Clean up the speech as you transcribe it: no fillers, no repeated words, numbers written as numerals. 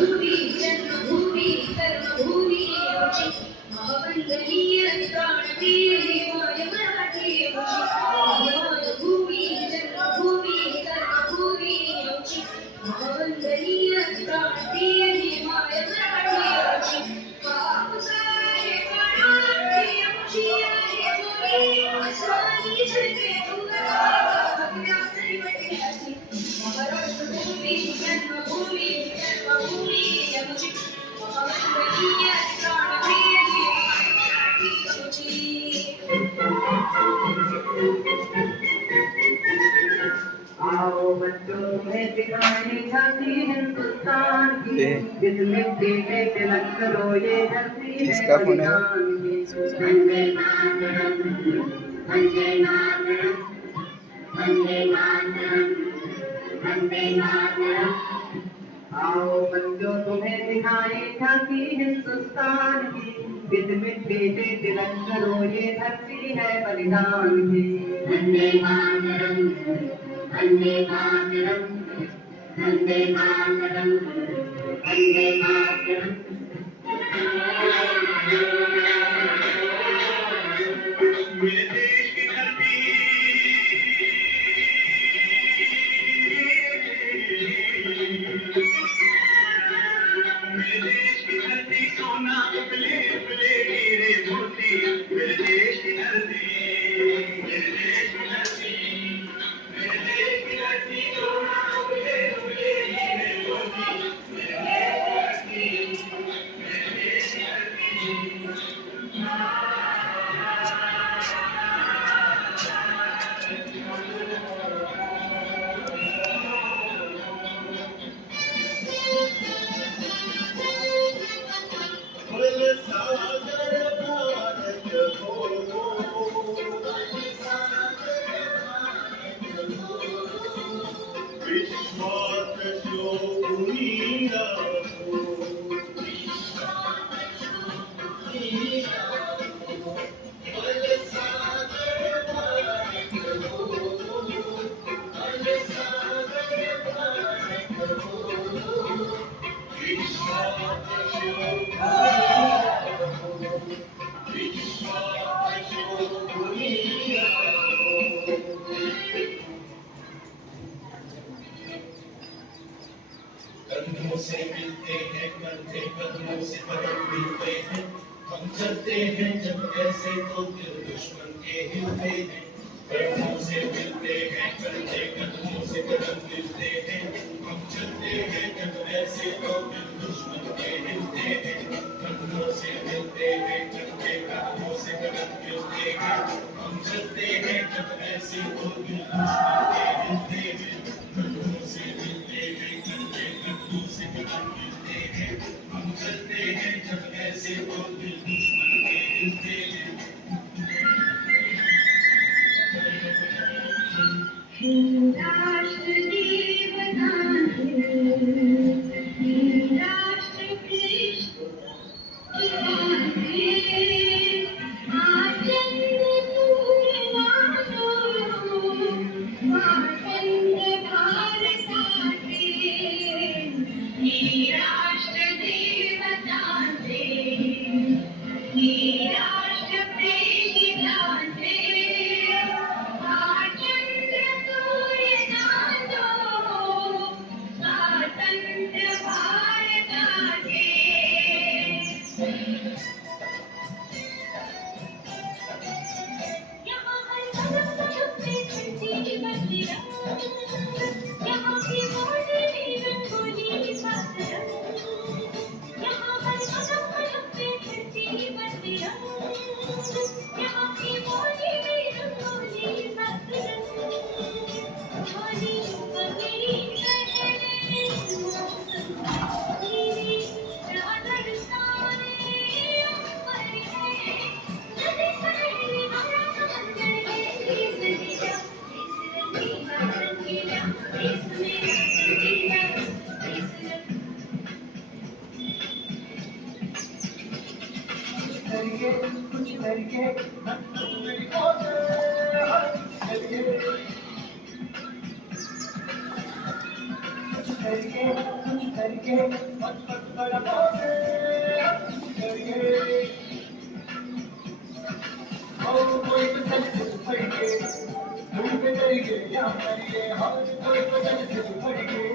भूमि जन्मभूमि कर्मभूमि आमची महावंदनीय प्राणप्रिय माय मराठी आमची भूमी जन्मभूमी कर्मभूमी आमची महावंदनीय प्राणप्रिय माय मराठी आमची बापूसाहेब मराठी आमची आहे बोली आसमानी झळके महाराष्ट्र भूमी जन्मभूमी कर्मभूमी आमची महावंदनीय प्राणप्रिय माय मराठी आमची आओ बच्चों तुम्हें दिखाने झांकी हिंदुस्तान की जिस मिट्टी में तिलक करो ये धरती है किसका फोन है? वंदे मातरम वंदे मातरम वंदे मातरम वंदे मातरम आओ बच्चों तुम्हें दिखाए झांकी हिंदुस्तान की जिस मिट्टी में तिलक करो ये धरती है बलिदान की वंदे मातरम वंदे मातरम वंदे मातरम वंदे मातरम मेरे देश की धरती मेरे देश की धरती सोना उबले उबले हीरे मोती मेरे देश की धरती मेरे देश की धरती मेरे देश की धरती सोना उबले उबले हीरे मोती मेरे देश की धरती मेरे देश की धरती कदमों से मिलते हैं कंधे कदमों से कदम मिलते हैं हम चलते हैं जब ऐसे तो दिल दुश्मन के हिलते हैं कदमों से मिलते हैं कंधे कदमों से कदम मिलते हैं हम चलते हैं जब ऐसे तो दिल दुश्मन के हिलते हैं कदमों से मिलते हैं कंधे कदमों से कदम मिलते हैं हम चलते हैं जब ऐसे तो दिल दुश्मन के हिलते हैं कदमों से मिलते हैं कंधे कदमों से कदम मिलते हैं हम चलते हैं जब ऐसे तो दिल दुश्मन के हिलते हैं राष्ट्र देवता राष्ट्र कृष्ण करके कुछ करके मत मत बड़ाओगे करके और कोई तो चल से फड़के मुंह पे करके या करिए हर कोई तो चल से फड़के